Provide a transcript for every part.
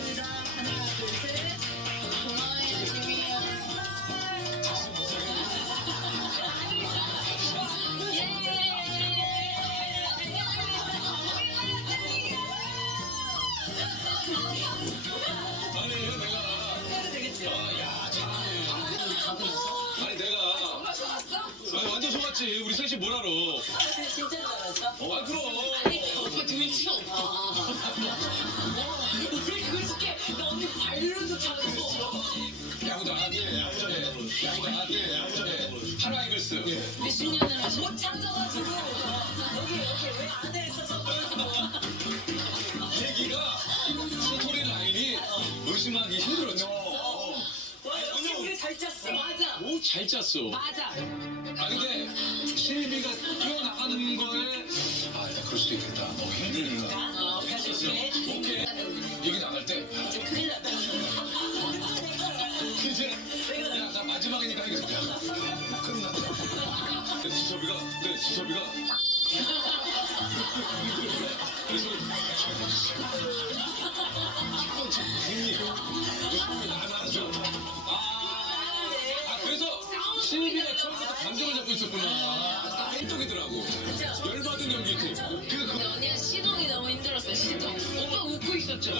축하드립니다. 하나, 둘, 셋. 고마워요, 지미야. 아니 내가 해도 되겠지? 야 잘하네. 아니 내가 정말 좋았어? 아니 완전 속았지. 우리 셋이 뭘 알아. 진짜 잘했어? 아 그럼. 아니, 오빠 눈치가 없다. 왜 그걸 시켜? 나 언니 발로도 차고. 야구도 안 해. 야구 잘해. 야구도 안 해. 야구 잘해. 하나이글스. 몇십 년을 하시고 못 찾아가지고 여기 왜 안에 있어서 얘기가 스토리 라인이 의심하기 힘들었죠. 와 역시 우리 잘 짰어. 맞아. 오 잘 짰어. 맞아. 아 근데 실비가 뛰어나가는 거에 아 그럴 수도 있겠다. 힘드니까. 가줄게. 오케이. 얘기 나갈 때 이제 큰일 났다. 이제 야나 마지막이니까 하겠어. 야 끝났다. 지섭이가 그래서 그래서 실비가 처음부터 감정을 잡고 있었구나. 한쪽이더라고. 열받은 연기지. 근데 언니가 시동이 너무 힘들었어. 시동. 오빠 웃고 있었죠. 야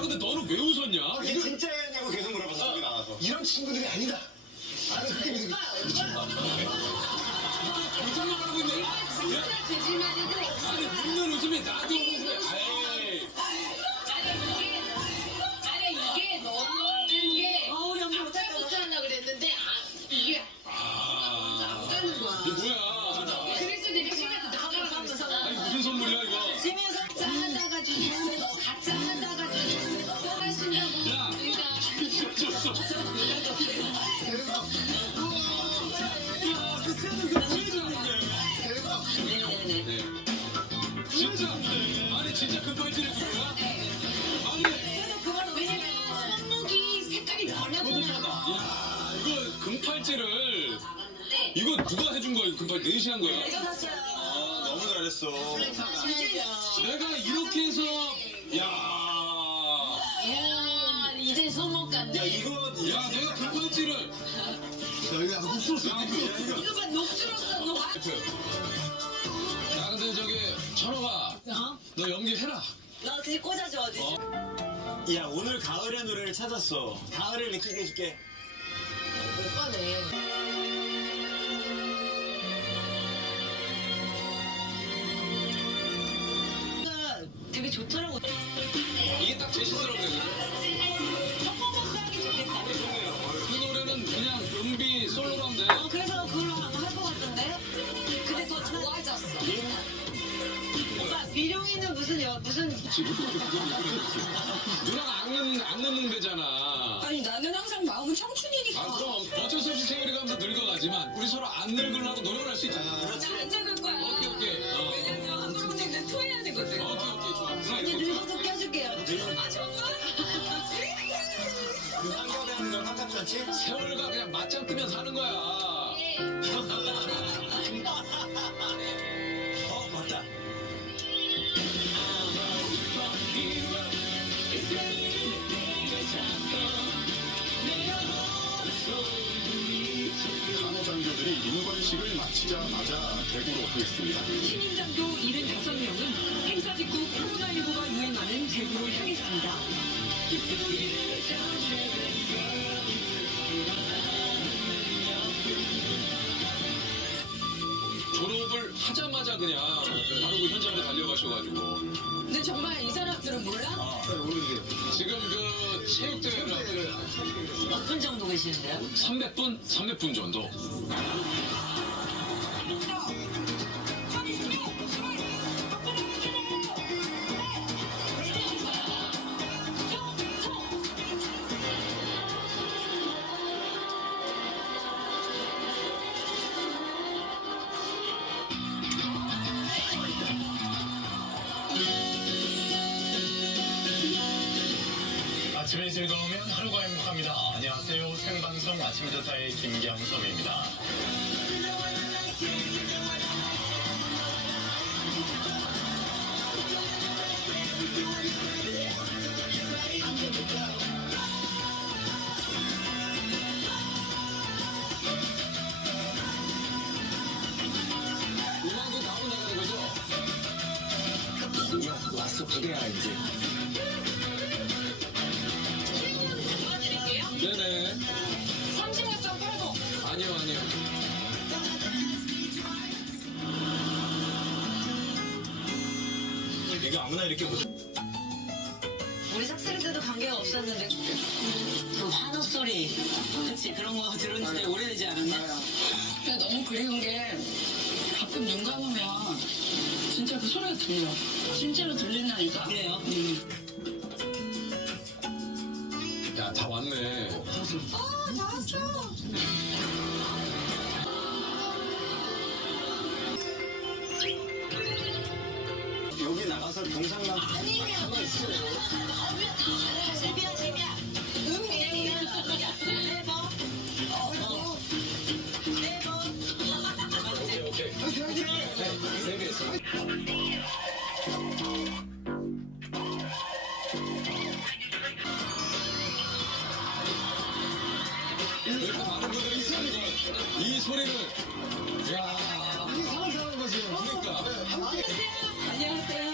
근데 너는 왜 웃었냐? 이게 진짜였냐고 계속 물어봤어. 여기 나와서. 이런 친구들이 아니다. 나는 그렇게 믿어. 무슨 말 하고 있네? 진짜 거짓말이고. 아니 웃는 웃음이 나도 웃음이 에이. 아니 이게 넣는 게 우리 언니 못할부터 하려고 그랬는데 이게 안 가는 거야. 이게 뭐야? 그래서 내가 집에서 나가면서 아니 무슨 선물이야 이거? 집에서 가짜 하다가 주고 가짜 하다가 주고 또 하신다고. 야. 그러니까 졌어. 네네네. 네. 진짜 아니 진짜 금발질해 준 거야? 아니 왜냐면 손목이 색깔이 변하잖아. 야 이거 금팔찌를 이거 누가 해준 거야? 이거 금팔 내시 한 거야? 내가 샀어요. 아, 너무 잘했어. 진짜. 내가 이렇게 해서 야. 이야, 이제 손목 야, 같네. 이거, 야 내가 금팔찌를 야, 이거 약간 흡수로 야, 이거 이거 봐, 녹슬었어, 녹. 야 근데 저기 철호가 너 연기해라. 너 뒤 꽂아줘, 어디. 야, 오늘 가을의 노래를 찾았어. 가을을 느끼게 해줄게. 오빠네. 되게 좋더라고. 이게 딱 제시스럽네. 섞어먹고 하기 좋겠다. 그 노래는 그냥 은비 솔로로 하면 돼. 그래서 그걸로 한번 할 것 같던데? 근데 더 좋아졌어. 오빠, 미룡이는 무슨. 누나가 안 넣는 데잖아. 아니, 나는 항상 마음은 청춘이니까. 아 그럼 어쩔 수 없이 세월이 가면서 늙어가지만 우리 서로 안 늙으려고 노력을 할 수 있잖아. 나안 적을 거야. 오케이. 왜냐면 한 그룹인데 토해야 되거든. 오케이 좋아. 누나 이제 이거 좋아. 늙어서 껴줄게요. 아, 정말? 그 한가운데 하는 건 아깝지 않지? 세월과 그냥 맞짱 뜨면 사는 거야. 맞다. 간호장교들이 인관식을 마치자마자 대구로 가겠습니다. 신임장교 75명은 행사 직후 코로나19가 유행하는 대구로 향했습니다. 졸업을 하자마자 그냥 바로 그 현장으로 달려가셔가지고 근데 정말 이 사람들은 몰라? 지금 그 체육대회를 몇 분 정도 계시는데요? 300분 정도. 아침에 즐거우면 하루가 행복합니다. 안녕하세요. 생방송 아침조사의 김경섭입니다. 음악이 나오고 나가는 거죠? 왔어, 그래야 이제. 도와드릴게요. 네네. 35.8도. 아니요. 내가 아무나 이렇게 못. 우리 삭스릴 때도 관계가 없었는데 그 환호 소리 그렇지 그런 거 들은 지 오래되지 않았나? 근데 너무 그리운 게 가끔 눈 감으면 진짜 그 소리가 들려. 진짜로 들린다니까. 그래요? 야, 다 왔네. 여기 나가서 경상남. 세비야. 오케이. 세 개 있어. 이렇게 많은 분들이 이 소리를. 야, 이게 상상한 거지. 그러니까. 안녕하세요.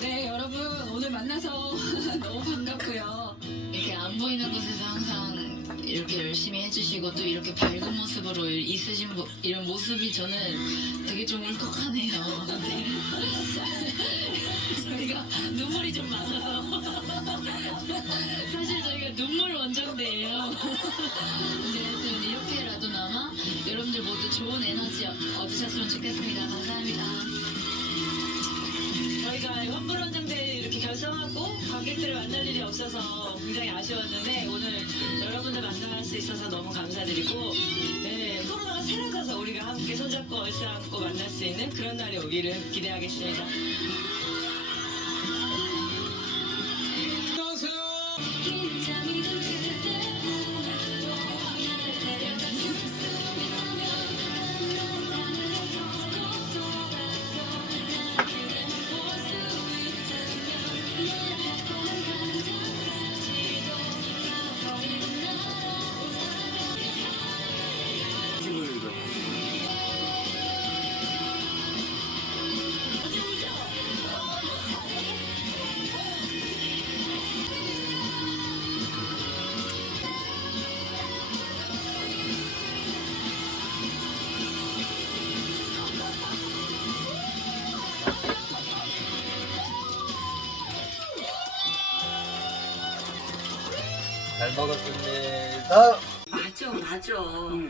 네, 여러분 오늘 만나서 너무 반갑고요. 이렇게 안 보이는 곳에서 항상 이렇게 열심히 해주시고 또 이렇게 밝은 모습으로 있으신 이런 모습이 저는 되게 좀 울컥하네요. 저희가 눈물이 좀 많아서 사실 저희가 눈물 원정대예요. 근데 하여튼 이렇게라도나마 여러분들 모두 좋은 에너지 얻으셨으면 좋겠습니다. 감사합니다. 저희가 환불원정대회 이렇게 결성하고 관객들을 만날 일이 없어서 굉장히 아쉬웠는데 오늘 여러분들 만날 수 있어서 너무 감사드리고 네, 코로나가 사라져서 우리가 함께 손잡고 얼싸안고 만날 수 있는 그런 날이 오기를 기대하겠습니다. 잘 먹었습니다. 맞아.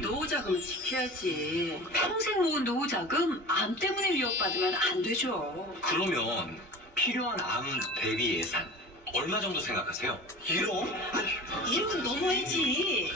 노후자금을 지켜야지. 평생 모은 노후자금 암 때문에 위협받으면 안 되죠. 그러면 필요한 암 대비 예산 얼마 정도 생각하세요? 1억은 너무하지.